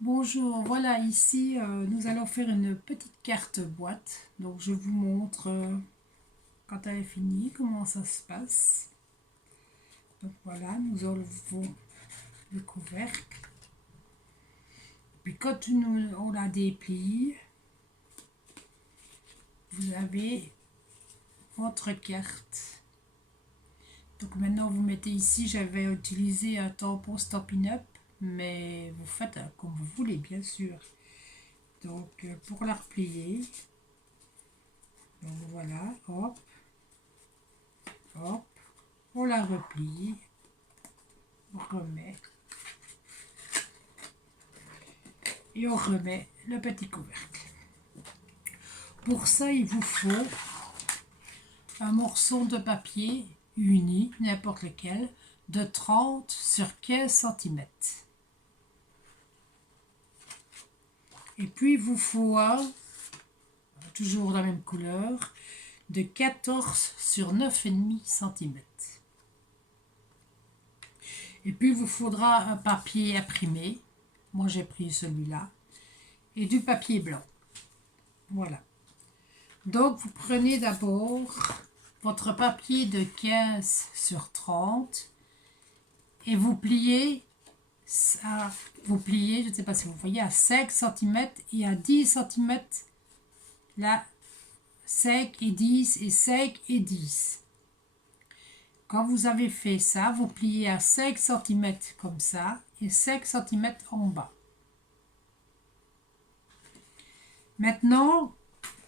Bonjour, voilà ici nous allons faire une petite carte boîte. Donc je vous montre quand elle est finie comment ça se passe. Donc voilà, nous enlevons le couvercle. Puis quand on la déplie, vous avez votre carte. Donc maintenant vous mettez ici, j'avais utilisé un tampon Stampin' Up, mais vous faites comme vous voulez bien sûr. Donc pour la replier, donc voilà, hop, hop. On la replie, on remet et on remet le petit couvercle. Pour ça, il vous faut un morceau de papier uni, n'importe lequel, de 30 sur 15 cm. Et puis, il vous faut un, toujours de la même couleur, de 14 sur 9,5 cm. Et puis, il vous faudra un papier imprimé. Moi, j'ai pris celui-là. Et du papier blanc. Voilà. Donc, vous prenez d'abord votre papier de 15 sur 30 et vous pliez, je ne sais pas si vous voyez, à 5 cm et à 10 cm, là, 5 et 10 et 5 et 10. Quand vous avez fait ça, vous pliez à 5 cm comme ça et 5 cm en bas. Maintenant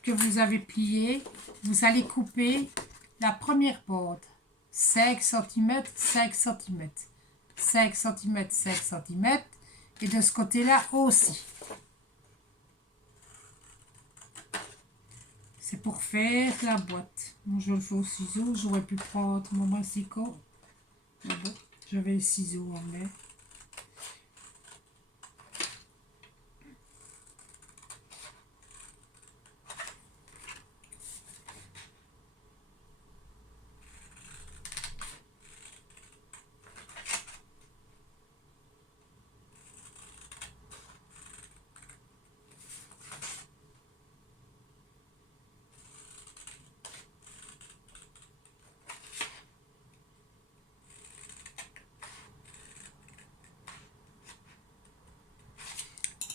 que vous avez plié, vous allez couper la première bande. 5 cm, 5 cm. 5 cm, 5 cm. Et de ce côté-là aussi. C'est pour faire la boîte. Donc je le fais au ciseau. J'aurais pu prendre mon massicot. Mais bon, j'avais le ciseau en main.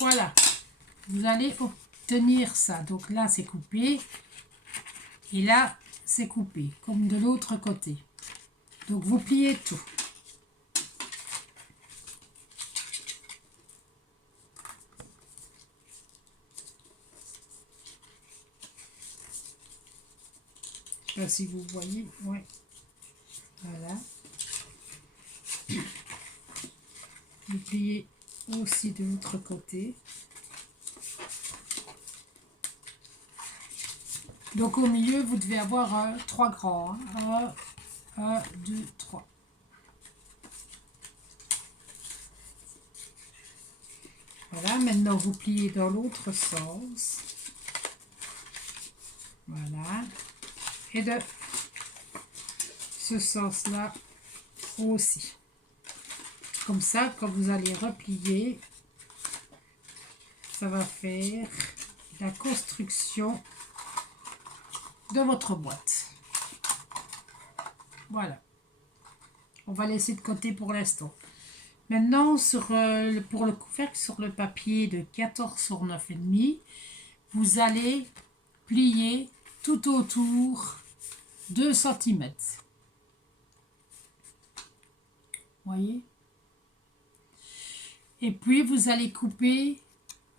Voilà. Vous allez obtenir ça. Donc là, c'est coupé. Et là, c'est coupé, comme de l'autre côté. Donc vous pliez tout. Je sais pas si vous voyez. Ouais. Voilà. Vous pliez aussi de l'autre côté. Donc au milieu, vous devez avoir 3 grands. 1, 2, 3. Voilà, maintenant vous pliez dans l'autre sens. Voilà. Et de ce sens-là aussi. Comme ça, quand vous allez replier, ça va faire la construction de votre boîte. Voilà. On va laisser de côté pour l'instant. Maintenant, pour le couvercle, sur le papier de 14 sur 9,5, vous allez plier tout autour 2 cm. Voyez? Et puis, vous allez couper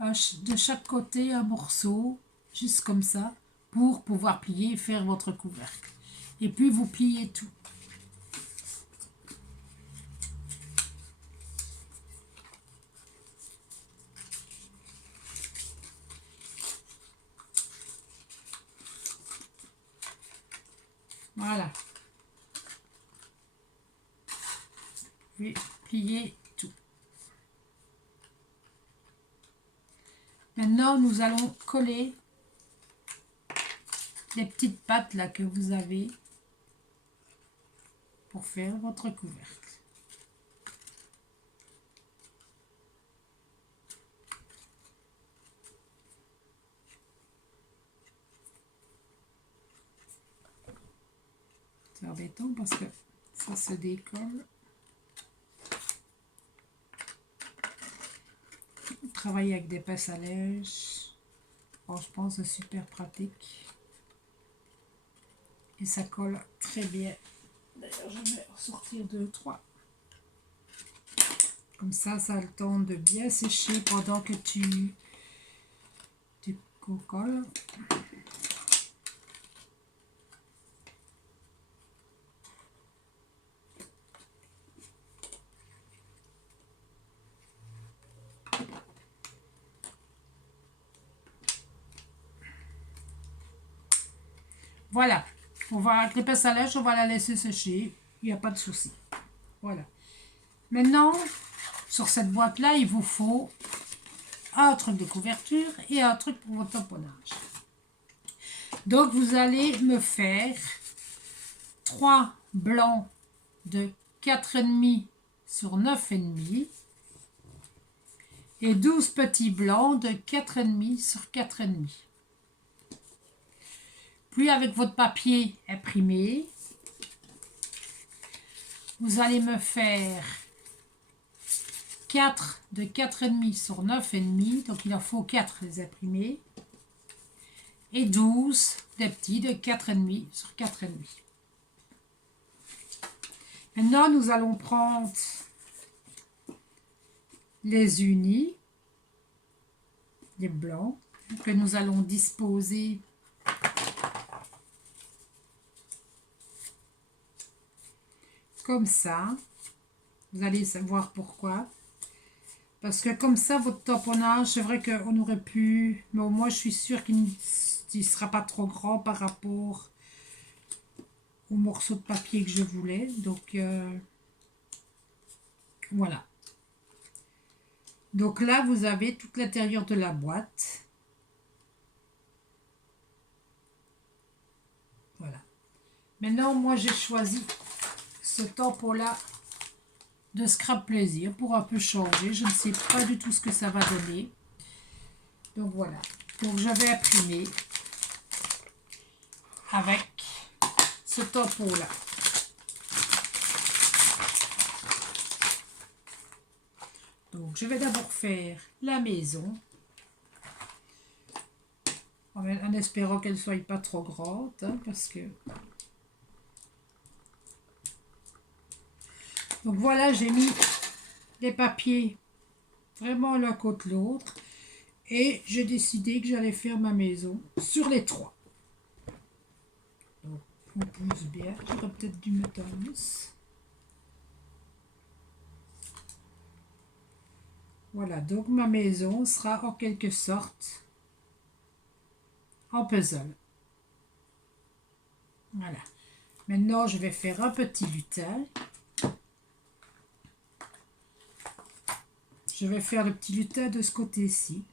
de chaque côté un morceau, juste comme ça, pour pouvoir plier et faire votre couvercle. Et puis, vous pliez tout. Voilà. Puis, plier tout. Maintenant, nous allons coller les petites pattes là que vous avez pour faire votre couvercle. embêtant parce que ça se décolle. Travailler avec des pinces à linge, franchement, c'est super pratique. Et ça colle très bien. D'ailleurs, je vais ressortir 2, 3. Comme ça a le temps de bien sécher pendant que tu colles. Voilà. On va, avec les pinces à linge, on va la laisser sécher. Il n'y a pas de souci. Voilà. Maintenant, sur cette boîte-là, il vous faut un truc de couverture et un truc pour votre tamponnage. Donc, vous allez me faire 3 blancs de 4,5 sur 9,5 et 12 petits blancs de 4,5 sur 4,5. Puis, avec votre papier imprimé, vous allez me faire 4 de 4,5 sur 9,5, donc il en faut 4 les imprimer, et 12 des petits de 4,5 sur 4,5. Maintenant, nous allons prendre les unis, les blancs, que nous allons disposer comme ça. Vous allez savoir pourquoi. Parce que comme ça, votre tamponnage, c'est vrai qu'on aurait pu... Mais au moins, je suis sûre qu'il ne sera pas trop grand par rapport au morceau de papier que je voulais. Donc, voilà. Donc là, vous avez tout l'intérieur de la boîte. Voilà. Maintenant, moi, j'ai choisi ce tampon-là de Scrap Plaisir pour un peu changer. Je ne sais pas du tout ce que ça va donner. Donc voilà. Donc je vais imprimer avec ce tampon-là. Donc je vais d'abord faire la maison. En espérant qu'elle ne soit pas trop grande. Hein, parce que... Donc voilà, j'ai mis les papiers vraiment l'un contre l'autre. Et j'ai décidé que j'allais faire ma maison sur les 3. Donc on pousse bien. J'aurais peut-être dû mettre un mousse. Voilà, donc ma maison sera en quelque sorte en puzzle. Voilà. Maintenant, je vais faire un petit lutin. Je vais faire le petit lutin de ce côté-ci.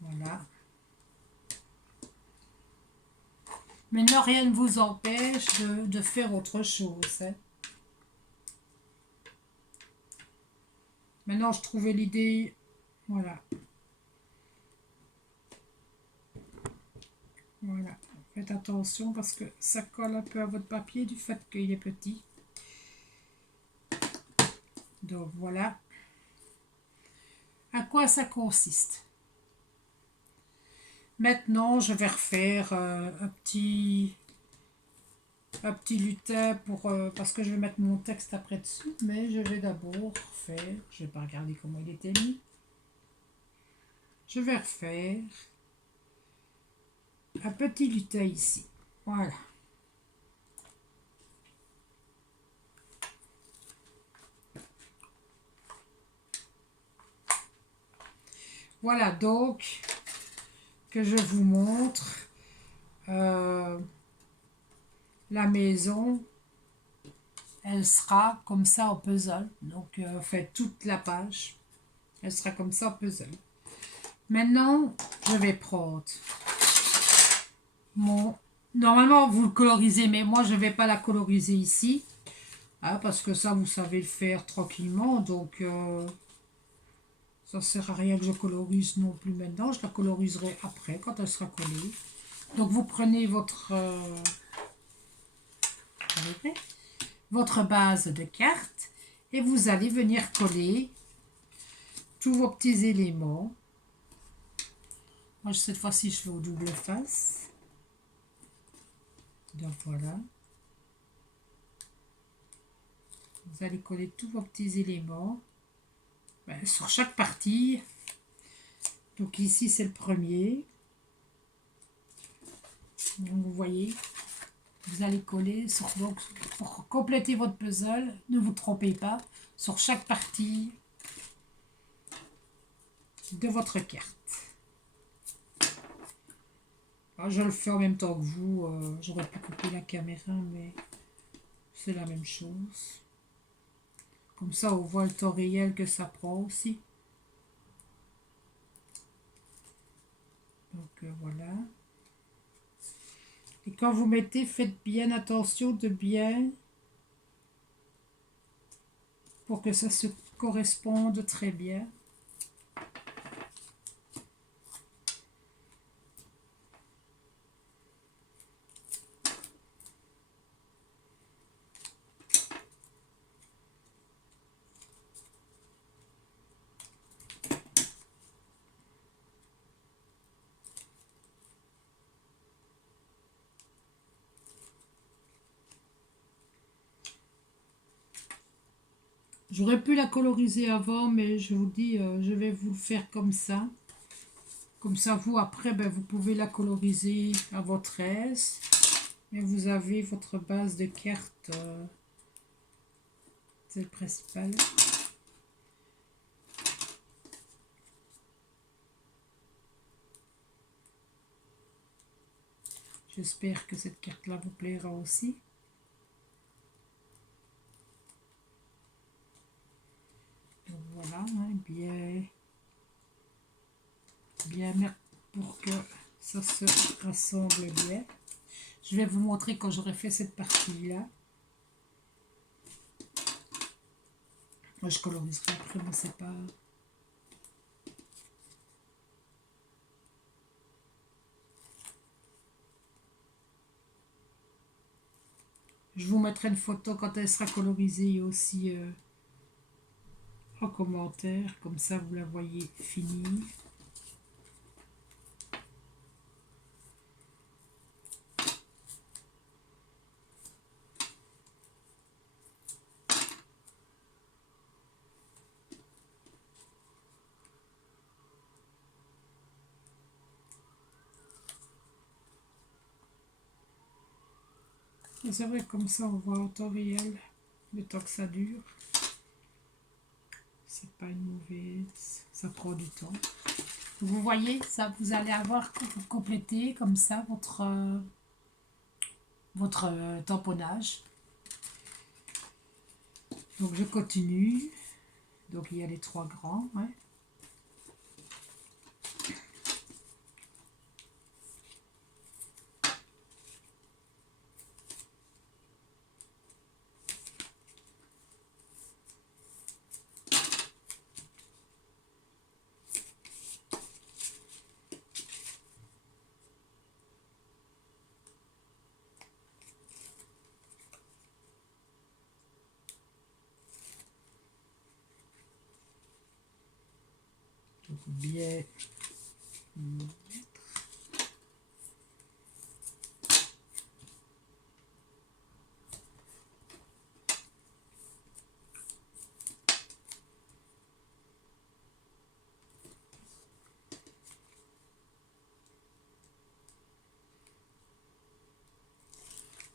Voilà. Maintenant, rien ne vous empêche de faire autre chose. Hein. Maintenant, je trouvais l'idée... Voilà. Voilà. Faites attention parce que ça colle un peu à votre papier du fait qu'il est petit. Donc, voilà. À quoi ça consiste? Maintenant, je vais refaire un petit lutin pour, parce que je vais mettre mon texte après dessus, mais je vais d'abord faire, je ne vais pas regarder comment il était mis, je vais refaire un petit lutin ici, voilà. Voilà donc que je vous montre la maison. Elle sera comme ça en puzzle. Donc, faites toute la page. Elle sera comme ça en puzzle. Maintenant, je vais prendre mon... Normalement, vous le colorisez, mais moi, je ne vais pas la coloriser ici. Hein, parce que ça, vous savez le faire tranquillement. Donc, ça ne sert à rien que je colorise non plus maintenant. Je la coloriserai après, quand elle sera collée. Donc vous prenez votre base de cartes et vous allez venir coller tous vos petits éléments. Moi, cette fois-ci, je fais au double face. Donc voilà. Vous allez coller tous vos petits éléments sur chaque partie. Donc ici, c'est le premier. Donc, vous voyez, vous allez coller donc, pour compléter votre puzzle. Ne vous trompez pas sur chaque partie de votre carte. Alors, je le fais en même temps que vous. J'aurais pu couper la caméra, mais c'est la même chose. Comme ça, on voit le temps réel que ça prend aussi. Donc voilà. Et quand vous mettez, faites bien attention de bien pour que ça se corresponde très bien. J'aurais pu la coloriser avant, mais je vous dis, je vais vous le faire comme ça. Comme ça, vous, après, vous pouvez la coloriser à votre aise. Et vous avez votre base de cartes. C'est le principal. J'espère que cette carte-là vous plaira aussi. Donc voilà, hein, bien pour que ça se rassemble bien. Je vais vous montrer quand j'aurai fait cette partie-là. Moi, je coloriserai après, mais c'est pas... Je vous mettrai une photo quand elle sera colorisée aussi en commentaire. Comme ça, vous la voyez finie. Et c'est vrai, comme ça, on voit en temps réel le temps que ça dure. C'est pas une mauvaise, ça prend du temps. Vous voyez, ça, vous allez avoir complété comme ça votre tamponnage. Donc je continue. Donc il y a les 3 grands. Ouais. Donc bien.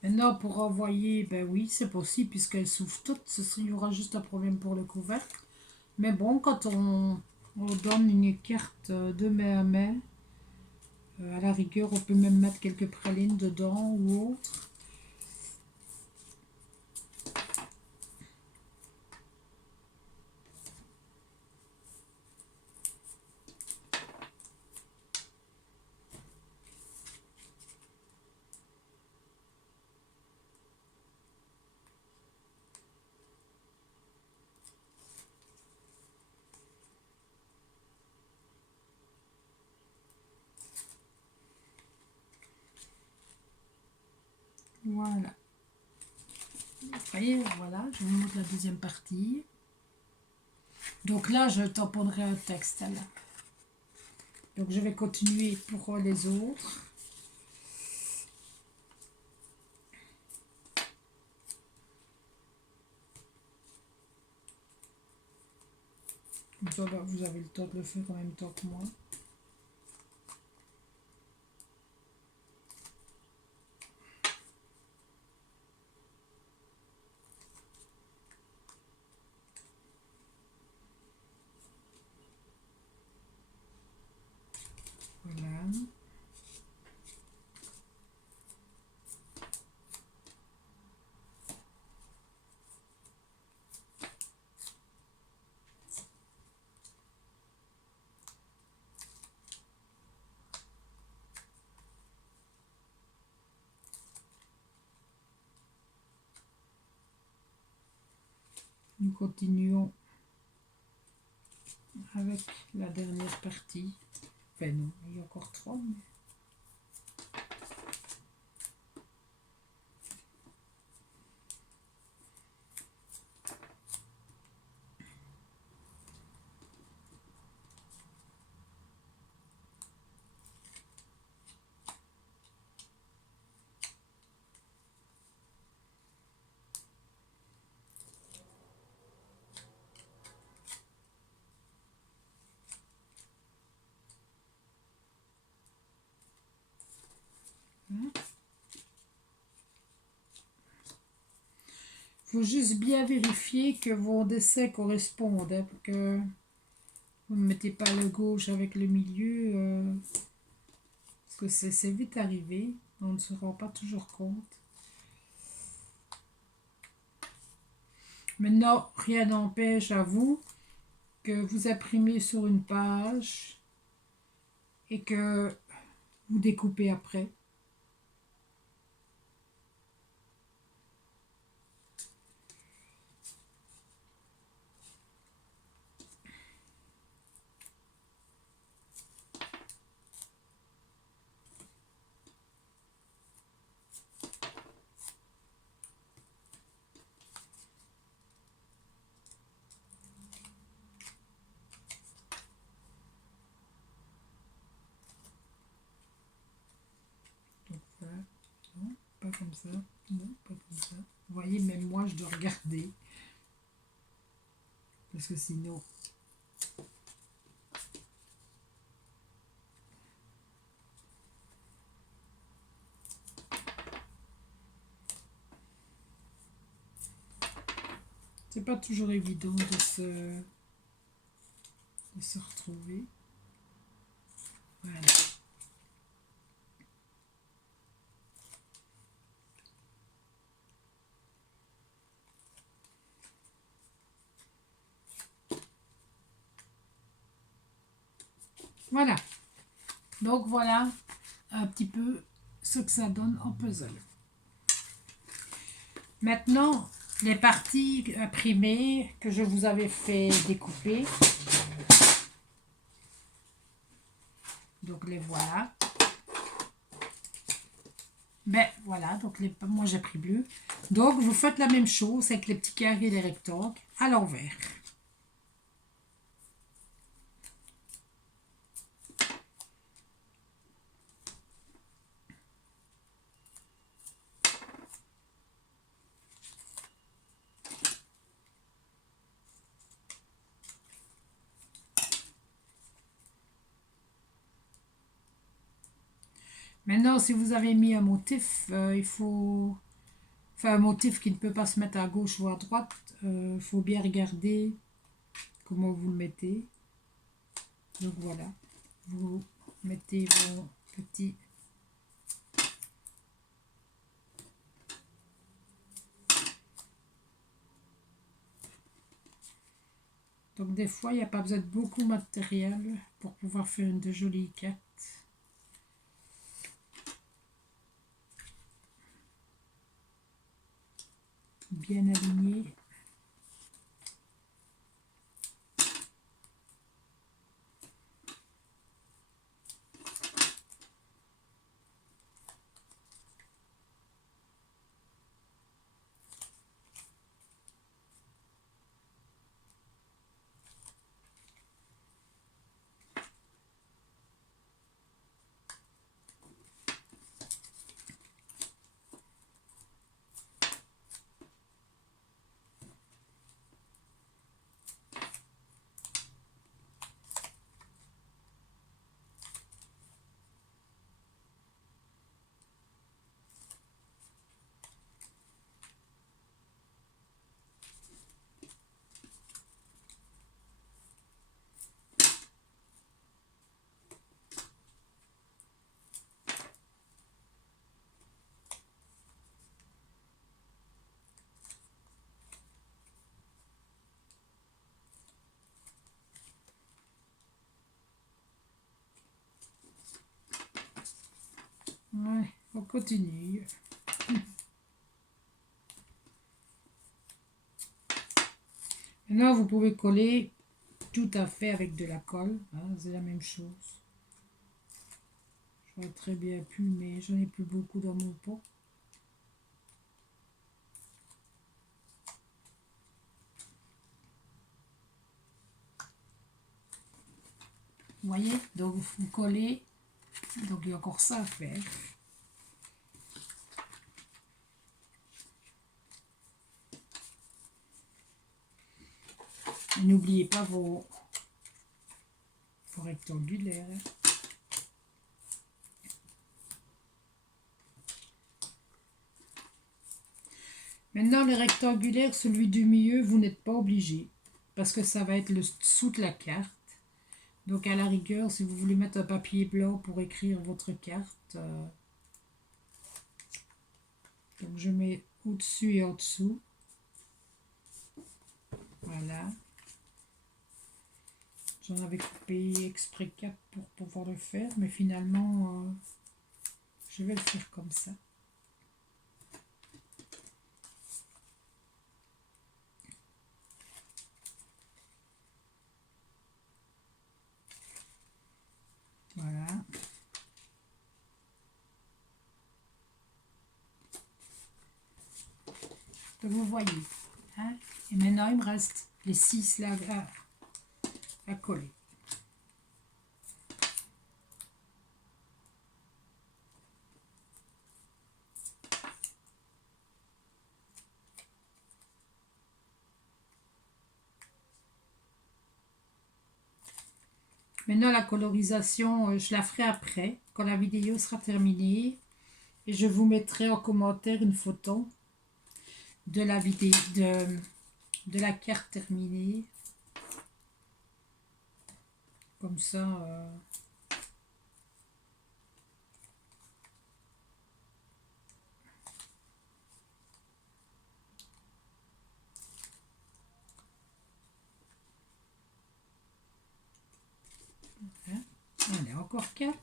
Maintenant, pour envoyer, ben oui, c'est possible puisqu'elles s'ouvrent toutes. Il y aura juste un problème pour le couvercle. Mais bon, quand on donne une carte de main à main, à la rigueur, on peut même mettre quelques pralines dedans ou autre. Voilà. Vous voyez, voilà, je vous montre la deuxième partie. Donc là, je tamponnerai un texte. Là. Donc je vais continuer pour les autres. Comme ça, bah, vous avez le temps de le faire en même temps que moi. Voilà. Nous continuons avec la dernière partie. Enfin non, il y a encore 3. Mais... faut juste bien vérifier que vos dessins correspondent, hein, que vous ne mettez pas le gauche avec le milieu, parce que c'est vite arrivé, on ne se rend pas toujours compte. Maintenant, rien n'empêche à vous que vous imprimez sur une page et que vous découpez après. Donc voilà, non, pas comme ça, non, pas comme ça. Vous voyez, même moi, je dois regarder. Parce que sinon... c'est pas toujours évident de se retrouver. Voilà. Voilà. Donc voilà un petit peu ce que ça donne en puzzle. Maintenant, les parties imprimées que je vous avais fait découper. Donc les voilà. Ben voilà, donc moi j'ai pris bleu. Donc vous faites la même chose avec les petits carrés et les rectangles à l'envers. Maintenant, si vous avez mis un motif, il faut... Enfin, un motif qui ne peut pas se mettre à gauche ou à droite, il faut bien regarder comment vous le mettez. Donc voilà, vous mettez vos petits... Donc des fois, il n'y a pas besoin de beaucoup de matériel pour pouvoir faire une de jolies cartes. Bien alignées. Ouais, on continue. Maintenant, vous pouvez coller tout à fait avec de la colle. Hein, c'est la même chose. J'aurais très bien pu, mais j'en ai plus beaucoup dans mon pot. Vous voyez? Donc, vous collez. Donc, il y a encore ça à faire. N'oubliez pas vos rectangulaires. Hein. Maintenant, les rectangulaires, celui du milieu, vous n'êtes pas obligé. Parce que ça va être le dessous de la carte. Donc, à la rigueur, si vous voulez mettre un papier blanc pour écrire votre carte, donc je mets au-dessus et en dessous. Voilà. J'en avais coupé exprès 4 pour pouvoir le faire, mais finalement, je vais le faire comme ça. Voilà. Donc vous voyez. Hein? Et maintenant, il me reste les 6 là à coller. Maintenant, la colorisation, je la ferai après, quand la vidéo sera terminée. Et je vous mettrai en commentaire une photo de la vidéo, de la carte terminée. Comme ça, hein. On a encore 4.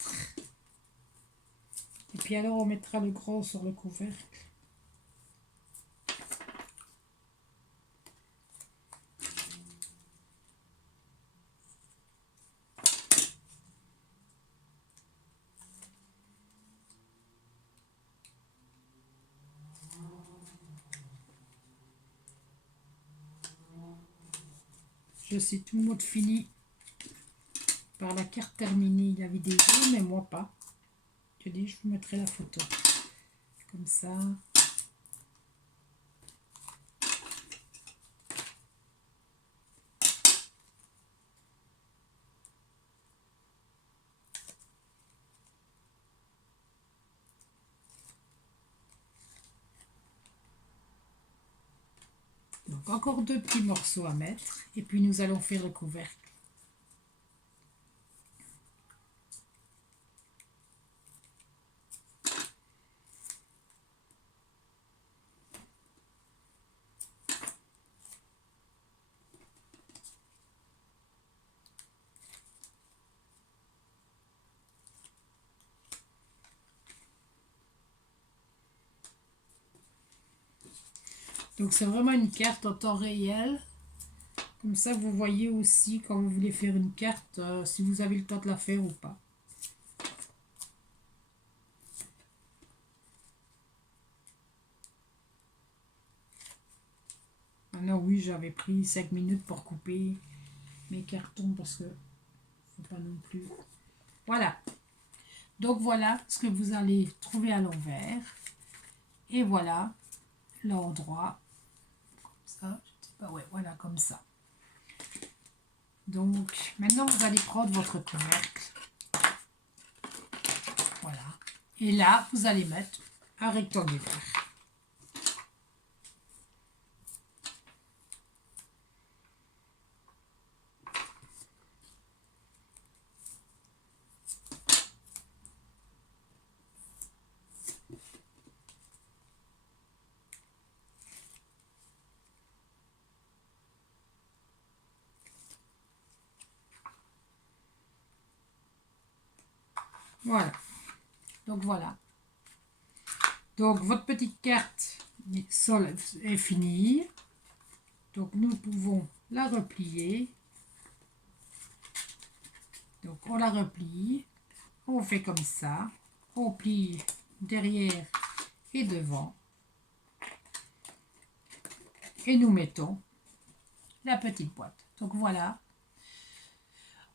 Et puis alors, on mettra le gros sur le couvercle. Je sais, tout le monde finit par la carte terminée, la vidéo, mais moi pas. Je dis, je vous mettrai la photo. Comme ça. Donc encore 2 petits morceaux à mettre. Et puis nous allons faire le couvercle. Donc c'est vraiment une carte en temps réel. Comme ça, vous voyez aussi quand vous voulez faire une carte, si vous avez le temps de la faire ou pas. Maintenant, oui, j'avais pris 5 minutes pour couper mes cartons parce que faut pas non plus. Voilà. Donc voilà ce que vous allez trouver à l'envers. Et voilà l'endroit. Comme ça, je sais pas, ouais, voilà, comme ça. Donc, maintenant, vous allez prendre votre couvercle. Voilà. Et là, vous allez mettre un rectangulaire. Voilà. Donc, voilà. Donc, votre petite carte sol est finie. Donc, nous pouvons la replier. Donc, on la replie. On fait comme ça. On plie derrière et devant. Et nous mettons la petite boîte. Donc, voilà.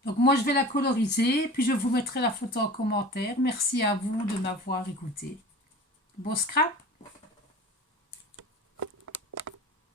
Donc, moi, je vais la coloriser. Puis, je vous mettrai la photo en commentaire. Merci à vous de m'avoir écouté. Bon scrap!